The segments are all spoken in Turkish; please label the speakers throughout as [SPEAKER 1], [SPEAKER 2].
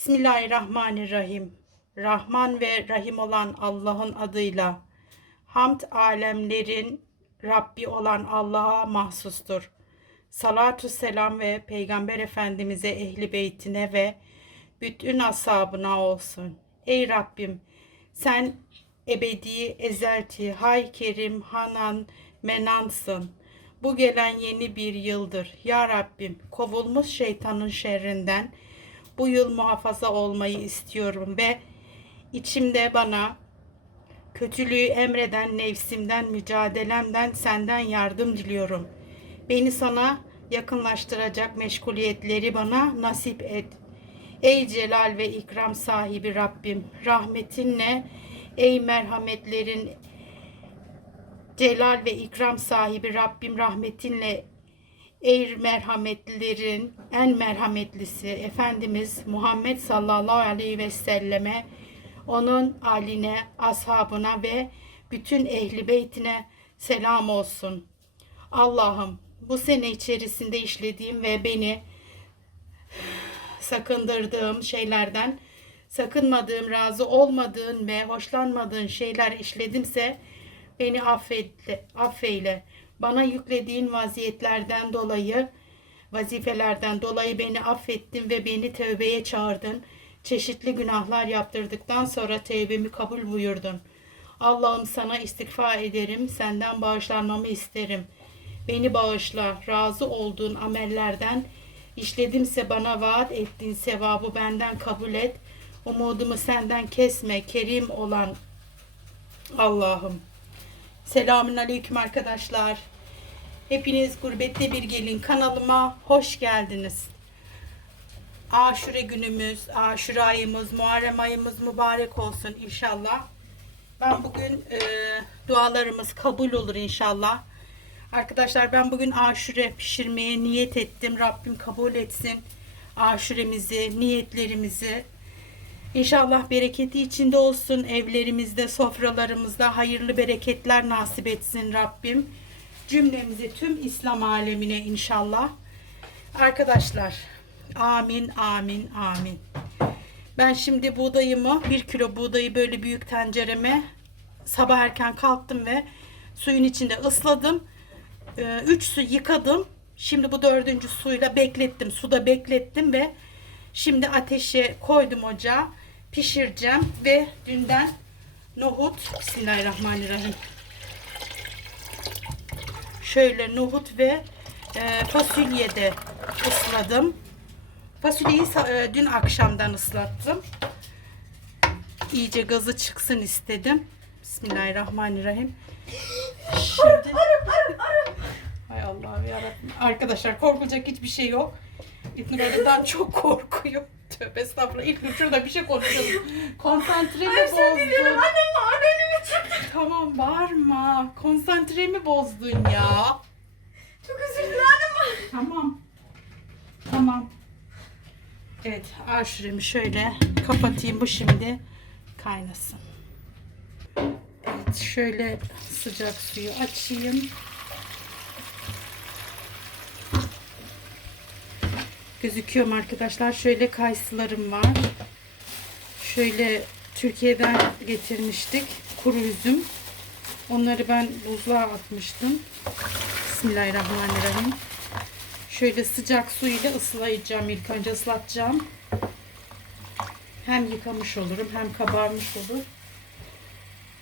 [SPEAKER 1] Bismillahirrahmanirrahim. Rahman ve Rahim olan Allah'ın adıyla. Hamd alemlerin Rabbi olan Allah'a mahsustur. Salatu selam ve Peygamber Efendimiz'e, ehli beytine ve bütün ashabına olsun. Ey Rabbim sen ebedi, ezelti, hay kerim, hanan, menansın. Bu gelen yeni bir yıldır. Ya Rabbim kovulmuş şeytanın şerrinden bu yıl muhafaza olmayı istiyorum ve içimde bana kötülüğü emreden nefsimden, mücadelemden senden yardım diliyorum. Beni sana yakınlaştıracak meşguliyetleri bana nasip et. Ey celal ve ikram sahibi Rabbim, rahmetinle ey merhametlerin celal ve ikram sahibi Rabbim rahmetinle ey merhametlilerin en merhametlisi Efendimiz Muhammed sallallahu aleyhi ve selleme onun aline, ashabına ve bütün ehli beytine selam olsun. Allah'ım bu sene içerisinde işlediğim ve beni sakındırdığım şeylerden sakınmadığım, razı olmadığın ve hoşlanmadığın şeyler işledimse beni affeyle, affeyle. Bana yüklediğin vaziyetlerden dolayı, vazifelerden dolayı beni affettin ve beni tövbeye çağırdın. Çeşitli günahlar yaptırdıktan sonra tevbemi kabul buyurdun. Allah'ım sana istiğfar ederim, senden bağışlanmamı isterim. Beni bağışla, razı olduğun amellerden işledimse bana vaat ettiğin sevabı benden kabul et. Umudumu senden kesme, kerim olan Allah'ım. Selamün aleyküm arkadaşlar. Hepiniz gurbette bir gelin kanalıma hoş geldiniz. Aşure günümüz, aşure ayımız, Muharrem ayımız mübarek olsun inşallah. Ben bugün e, dualarımız kabul olur inşallah. Arkadaşlar ben bugün aşure pişirmeye niyet ettim. Rabbim kabul etsin aşuremizi, niyetlerimizi. İnşallah bereketi içinde olsun. Evlerimizde, sofralarımızda hayırlı bereketler nasip etsin Rabbim. Cümlemizi tüm İslam alemine inşallah. Arkadaşlar amin amin amin. Ben şimdi buğdayımı bir kilo buğdayı böyle büyük tencereme sabah erken kalktım ve suyun içinde ısladım. 3 su yıkadım. Şimdi bu dördüncü suyla beklettim. Suda beklettim ve şimdi ateşe koydum ocağa. Pişireceğim ve dünden nohut Bismillahirrahmanirrahim. Şöyle nohut ve e, fasulye de ısladım. Fasulyeyi e, dün akşamdan ıslattım. İyice gazı çıksın istedim. Bismillahirrahmanirrahim. Şimdi Hay Allah'ım yarabbim. Arkadaşlar korkulacak hiçbir şey yok. Arı'dan çok korkuyor. Tövbe estağfurullah. İlknur şurada bir şey konuşuyoruz. Konsantremi bozdun.
[SPEAKER 2] Annem annemi çıktı.
[SPEAKER 1] Tamam bağırma. Konsantremi bozdun ya.
[SPEAKER 2] Çok özür dilerim.
[SPEAKER 1] Tamam. Tamam. Evet aşuremi şöyle kapatayım. Bu şimdi kaynasın. Evet şöyle sıcak suyu açayım. Gözüküyor mu arkadaşlar? Şöyle kayısılarım var. Şöyle Türkiye'den getirmiştik. Kuru üzüm. Onları ben buzluğa atmıştım. Bismillahirrahmanirrahim. Şöyle sıcak su ile ıslayacağım. İlk önce ıslatacağım. Hem yıkamış olurum hem kabarmış olur.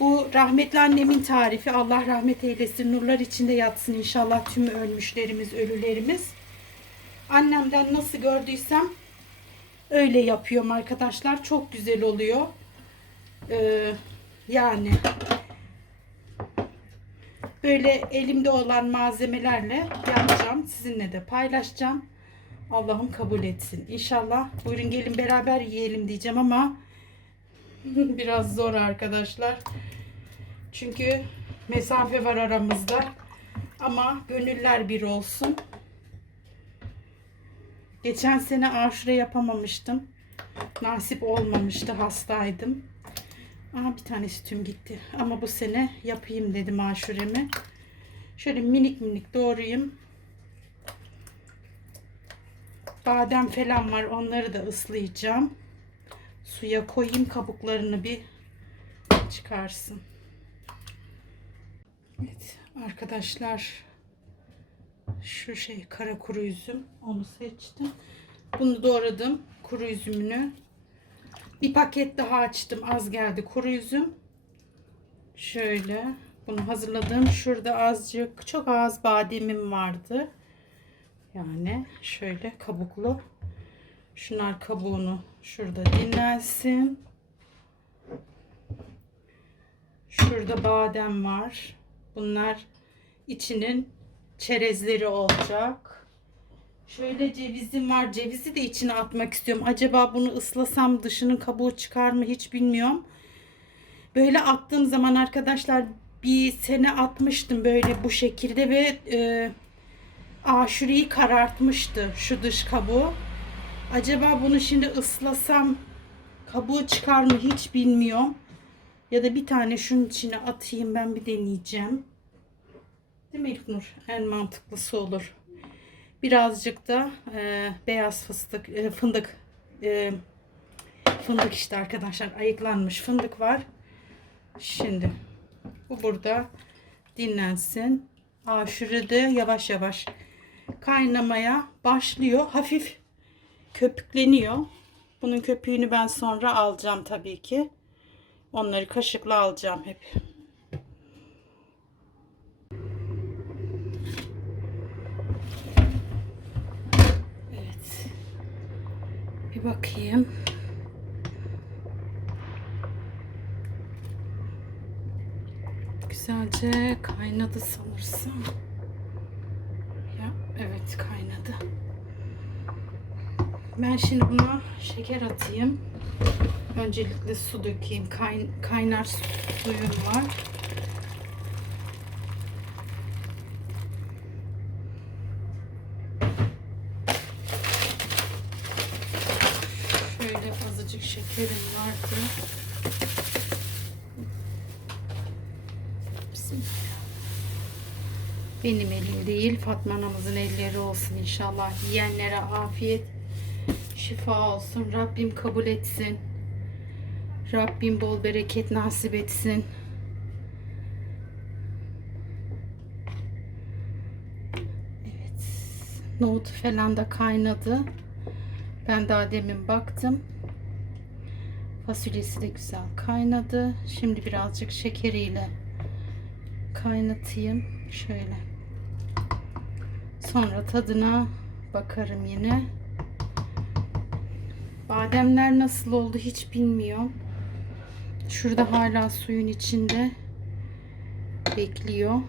[SPEAKER 1] Bu rahmetli annemin tarifi. Allah rahmet eylesin. Nurlar içinde yatsın inşallah tüm ölmüşlerimiz, ölülerimiz. Annemden nasıl gördüysem öyle yapıyorum arkadaşlar. Çok güzel oluyor. Ee, yani böyle elimde olan malzemelerle yapacağım. Sizinle de paylaşacağım. Allah'ım kabul etsin. İnşallah. Buyurun gelin beraber yiyelim diyeceğim ama biraz zor arkadaşlar. Çünkü mesafe var aramızda. Ama gönüller bir olsun. Geçen sene aşure yapamamıştım. Nasip olmamıştı. Hastaydım. Aha bir tanesi tüm gitti. Ama bu sene yapayım dedim aşuremi. Şöyle minik minik doğrayayım. Badem falan var. Onları da ıslayacağım. suya koyayım kabuklarını bir çıkarsın. Evet arkadaşlar şu şey kara kuru üzüm onu seçtim. Bunu doğradım kuru üzümünü. Bir paket daha açtım az geldi kuru üzüm. Şöyle bunu hazırladım. Şurada azıcık çok az bademim vardı. Yani şöyle kabuklu. Şunlar kabuğunu şurada dinlensin. Şurada badem var. Bunlar içinin çerezleri olacak. Şöyle cevizim var. Cevizi de içine atmak istiyorum. Acaba bunu ıslasam dışının kabuğu çıkar mı hiç bilmiyorum. Böyle attığım zaman arkadaşlar bir sene atmıştım böyle bu şekilde ve e, aşureyi karartmıştı şu dış kabuğu. Acaba bunu şimdi ıslasam kabuğu çıkar mı hiç bilmiyorum. Ya da bir tane şunun içine atayım ben bir deneyeceğim. Değil mi İlknur? En mantıklısı olur. Birazcık da e, beyaz fıstık, e, fındık, e, fındık işte arkadaşlar ayıklanmış fındık var. Şimdi bu burada dinlensin. Aşure de yavaş yavaş kaynamaya başlıyor. Hafif köpükleniyor. Bunun köpüğünü ben sonra alacağım tabii ki. Onları kaşıkla alacağım hep. Evet. Bir bakayım. Güzelce kaynadı sanırsam. Ya evet kaynadı. Ben şimdi buna şeker atayım. Öncelikle su dökeyim. Kayn kaynar suyum var. Şöyle azıcık şekerim vardı. Bismillah. Benim elim değil, Fatma anamızın elleri olsun inşallah. Yiyenlere afiyet, şifa olsun. Rabbim kabul etsin. Rabbim bol bereket nasip etsin. Evet. Nohut falan da kaynadı. Ben daha demin baktım. Fasulyesi de güzel kaynadı. Şimdi birazcık şekeriyle kaynatayım. Şöyle. Sonra tadına bakarım yine. Bademler nasıl oldu hiç bilmiyorum. Şurada hala suyun içinde bekliyor.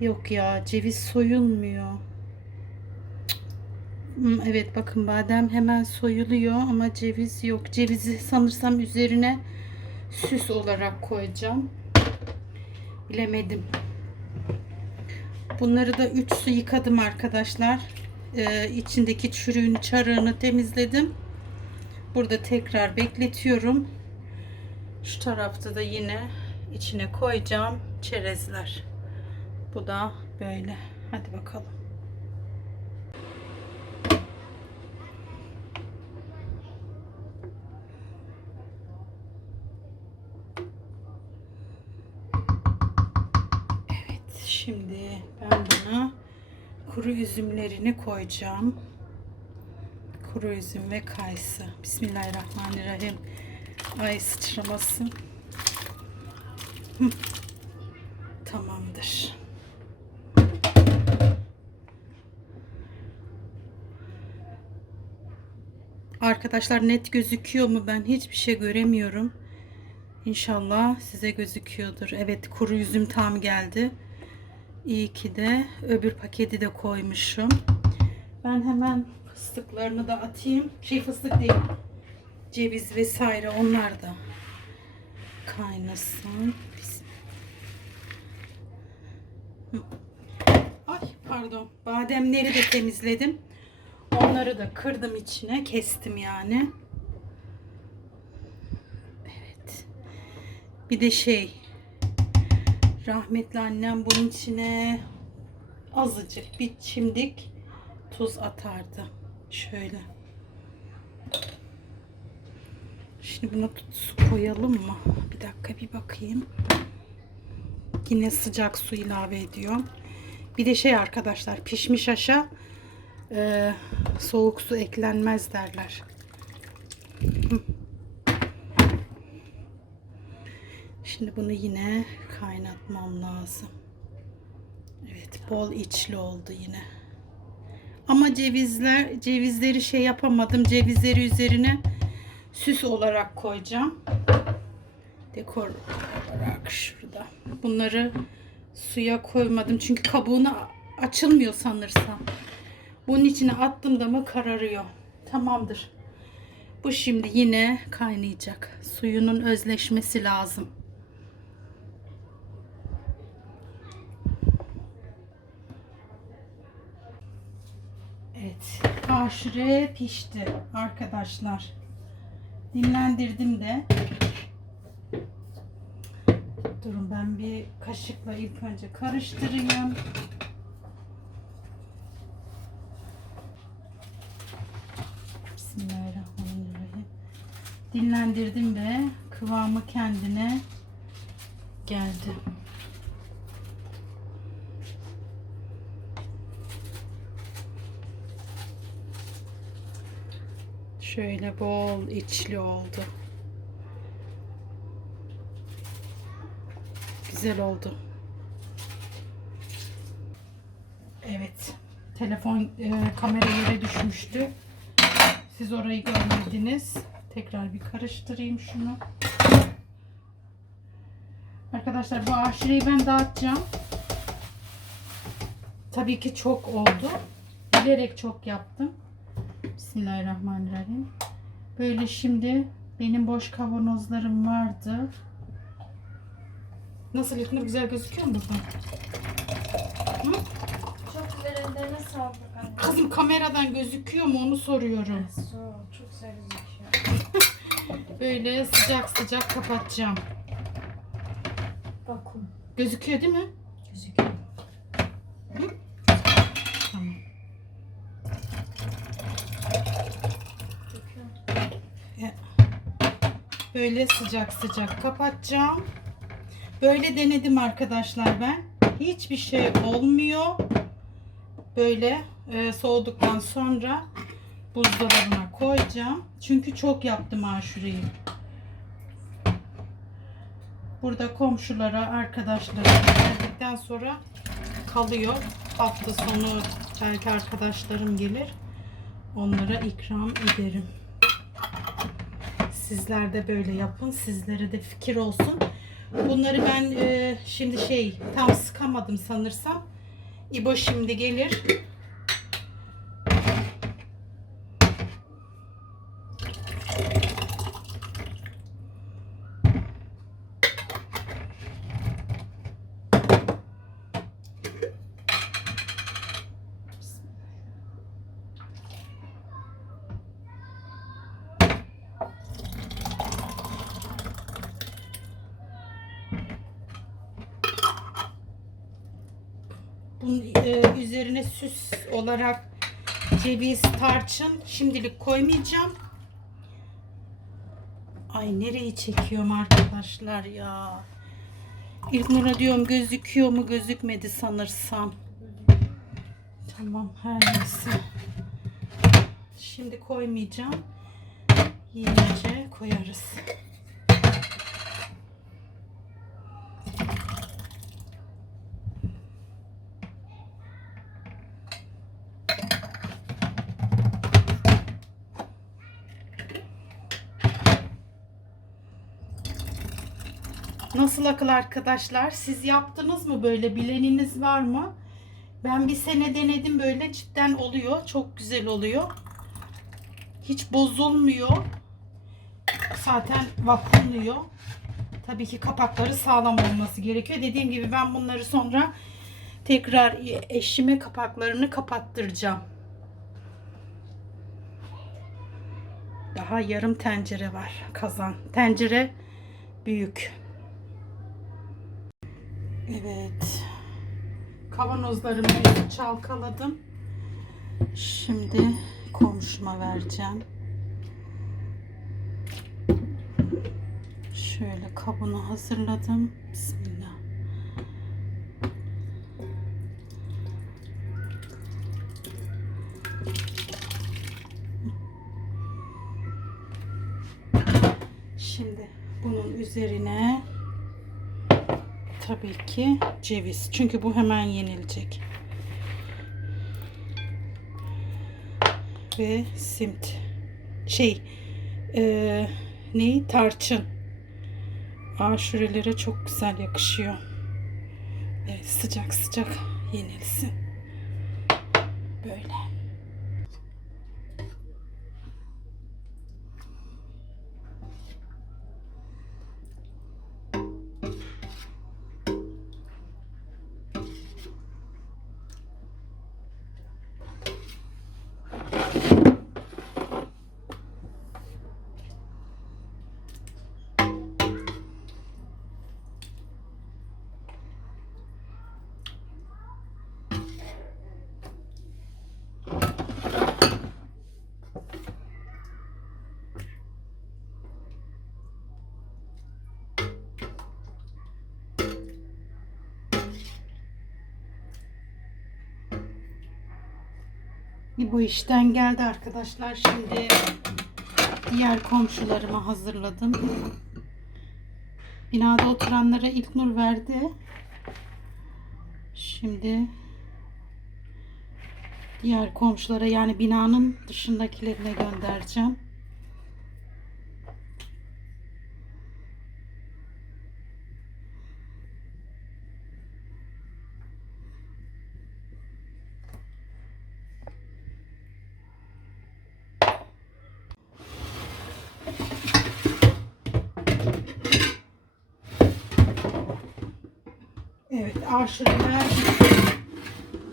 [SPEAKER 1] Yok ya ceviz soyulmuyor. Hmm, Evet bakın badem hemen soyuluyor ama ceviz yok. Cevizi sanırsam üzerine süs olarak koyacağım. Bilemedim. Bunları da 3 su yıkadım arkadaşlar. Ee, içindeki çürüğünü, çarığını temizledim. Burada tekrar bekletiyorum. Şu tarafta da yine içine koyacağım çerezler. Bu da böyle. Hadi bakalım. Evet, şimdi ben buna kuru üzümlerini koyacağım. Kuru üzüm ve kayısı. Bismillahirrahmanirrahim. Ay sıçramasın. Tamamdır. Arkadaşlar net gözüküyor mu? Ben hiçbir şey göremiyorum. İnşallah size gözüküyordur. Evet kuru üzüm tam geldi. İyi ki de öbür paketi de koymuşum. Ben hemen fıstıklarını da atayım. Şey fıstık değil. Ceviz vesaire onlar da kaynasın. Ay pardon. Bademleri de temizledim. Onları da kırdım içine. Kestim yani. Evet. Bir de şey. Rahmetli annem bunun içine azıcık bir çimdik tuz atardı. Şöyle. Şimdi buna su koyalım mı? Bir dakika bir bakayım. Yine sıcak su ilave ediyorum. Bir de şey arkadaşlar pişmiş aşa e, soğuk su eklenmez derler. Hı. Şimdi bunu yine kaynatmam lazım. Evet bol içli oldu yine. Ama cevizler cevizleri şey yapamadım. Cevizleri üzerine süs olarak koyacağım. Dekor olarak şurada. Bunları suya koymadım çünkü kabuğunu açılmıyor sanırsam. Bunun içine attım da mı kararıyor. Tamamdır. Bu şimdi yine kaynayacak. Suyunun özleşmesi lazım. Evet. Aşure pişti arkadaşlar. Dinlendirdim de. Durun ben bir kaşıkla ilk önce karıştırayım. Bismillahirrahmanirrahim. Dinlendirdim ve kıvamı kendine geldi. Şöyle bol içli oldu. Güzel oldu. Evet. Telefon e, kamera yere düşmüştü. Siz orayı görmediniz. Tekrar bir karıştırayım şunu. Arkadaşlar bu aşureyi ben dağıtacağım. Tabii ki çok oldu. Bilerek çok yaptım. Bismillahirrahmanirrahim. Böyle şimdi benim boş kavanozlarım vardı. Nasıl yakında güzel gözüküyor mu burada? Hı?
[SPEAKER 2] Çok güzel ellerine sağlık anne.
[SPEAKER 1] Kızım kameradan gözüküyor mu onu soruyorum.
[SPEAKER 2] Çok güzel gözüküyor.
[SPEAKER 1] Böyle sıcak sıcak kapatacağım.
[SPEAKER 2] Bakın.
[SPEAKER 1] Gözüküyor değil mi?
[SPEAKER 2] Gözüküyor.
[SPEAKER 1] Tamam.
[SPEAKER 2] Gözüküyor.
[SPEAKER 1] Böyle sıcak sıcak kapatacağım. Böyle denedim arkadaşlar ben. Hiçbir şey olmuyor. Böyle e, soğuduktan sonra buzdolabına koyacağım. Çünkü çok yaptım aşureyi. Burada komşulara, arkadaşlara verdikten sonra kalıyor. Hafta sonu belki arkadaşlarım gelir. Onlara ikram ederim. Sizler de böyle yapın. Sizlere de fikir olsun. Bunları ben e, şimdi şey tam sıkamadım sanırsam. İbo şimdi gelir. Bunun e, üzerine süs olarak ceviz, tarçın şimdilik koymayacağım. Ay nereyi çekiyorum arkadaşlar ya. İlknur'a diyorum gözüküyor mu gözükmedi sanırsam. Tamam her neyse. Şimdi koymayacağım. Yiyince koyarız. Nasıl akıl arkadaşlar? Siz yaptınız mı böyle? Bileniniz var mı? Ben bir sene denedim böyle cidden oluyor. Çok güzel oluyor. Hiç bozulmuyor. Zaten vakumluyor. Tabii ki kapakları sağlam olması gerekiyor. Dediğim gibi ben bunları sonra tekrar eşime kapaklarını kapattıracağım. Daha yarım tencere var. Kazan. Tencere büyük. Evet. Kavanozlarımı çalkaladım. Şimdi komşu komşuma vereceğim. Şöyle kabını hazırladım. Bismillah. Şimdi bunun üzerine tabii ki ceviz. Çünkü bu hemen yenilecek. Ve simt. Şey, eee ne? Tarçın. Aşurelere çok güzel yakışıyor. Evet, sıcak sıcak yenilsin. Böyle. Bu işten geldi arkadaşlar. Şimdi diğer komşularıma hazırladım. Binada oturanlara ilk nur verdi. Şimdi diğer komşulara yani binanın dışındakilerine göndereceğim. Evet, aşureler bitti.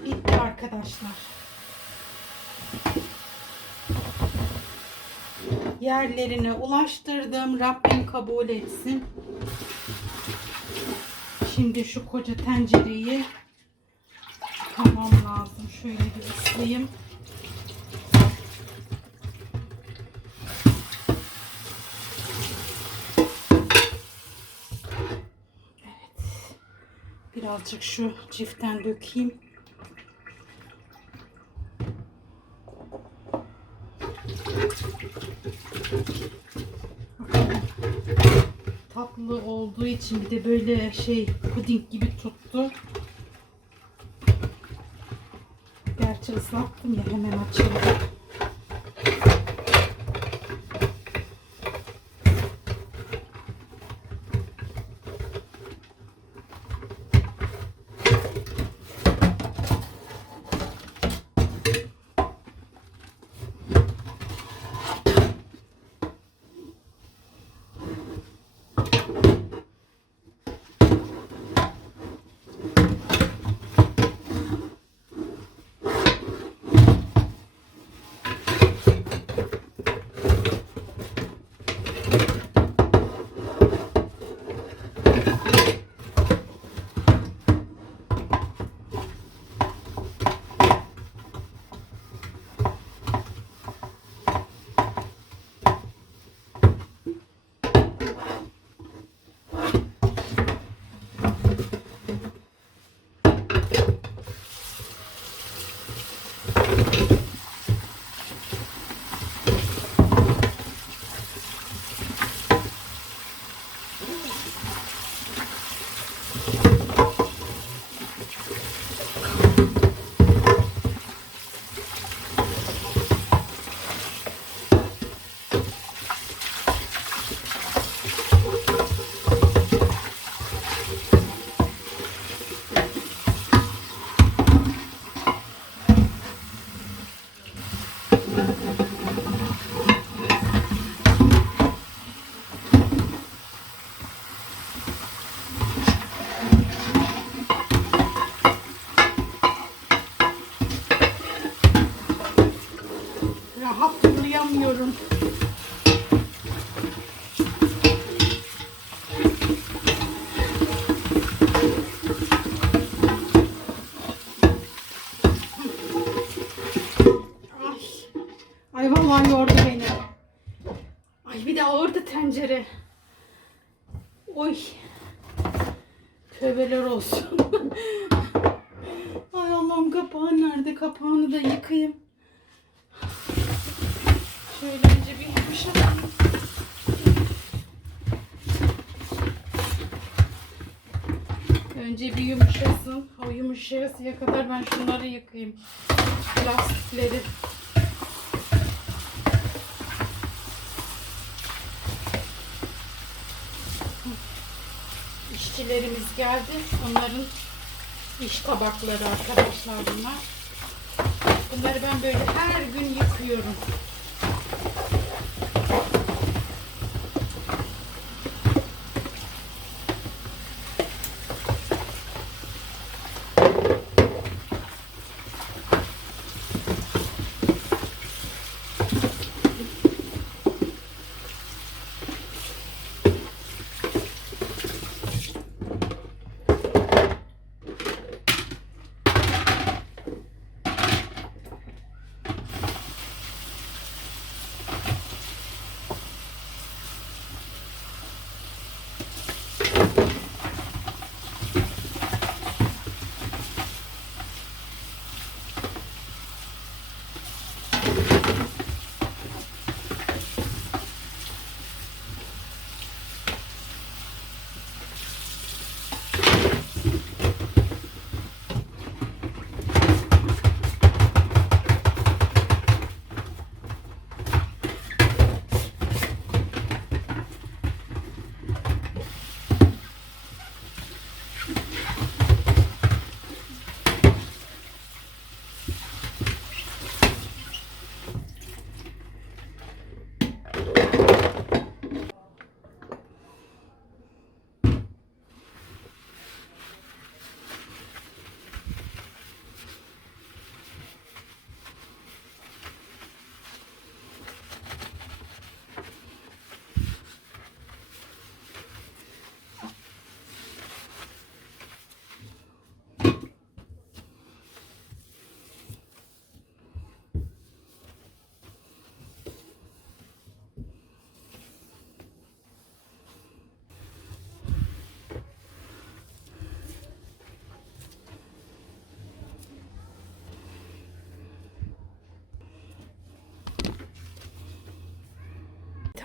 [SPEAKER 1] Bitti arkadaşlar. Yerlerine ulaştırdım. Rabbim kabul etsin. Şimdi şu koca tencereyi yıkamam lazım. Şöyle bir ıslayayım. Birazcık şu ciften dökeyim. Tatlı olduğu için bir de böyle şey puding gibi tuttu. Gerçi ıslattım ya hemen açıldı. Kapağını da yıkayayım. Şöyle önce bir yumuşatayım. Önce bir yumuşasın. O yumuşayasıya kadar ben şunları yıkayayım. Lastikleri. İşçilerimiz geldi. Onların iş tabakları arkadaşlar bunlar. Bunları ben böyle her gün yıkıyorum.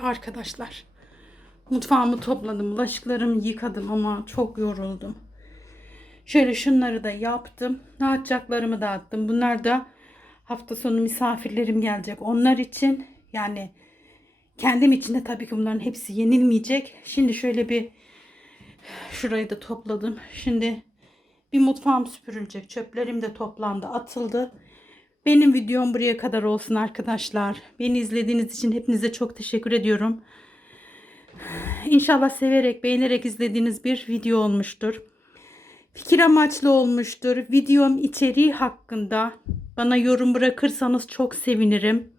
[SPEAKER 1] Arkadaşlar mutfağımı topladım. Bulaşıklarımı yıkadım ama çok yoruldum. Şöyle şunları da yaptım. Dağıtacaklarımı dağıttım. Bunlar da hafta sonu misafirlerim gelecek. Onlar için yani kendim için de tabii ki bunların hepsi yenilmeyecek. Şimdi şöyle bir şurayı da topladım. Şimdi bir mutfağım süpürülecek. Çöplerim de toplandı, atıldı. Benim videom buraya kadar olsun arkadaşlar. Beni izlediğiniz için hepinize çok teşekkür ediyorum. İnşallah severek, beğenerek izlediğiniz bir video olmuştur. Fikir amaçlı olmuştur. Videom içeriği hakkında bana yorum bırakırsanız çok sevinirim.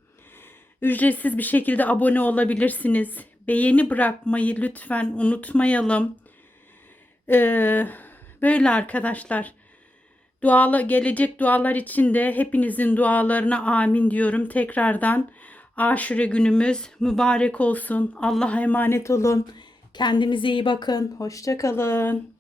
[SPEAKER 1] Ücretsiz bir şekilde abone olabilirsiniz. Beğeni bırakmayı lütfen unutmayalım. Ee, böyle arkadaşlar. Dualı gelecek dualar için de hepinizin dualarına amin diyorum. Tekrardan aşure günümüz mübarek olsun. Allah'a emanet olun. Kendinize iyi bakın. Hoşça kalın.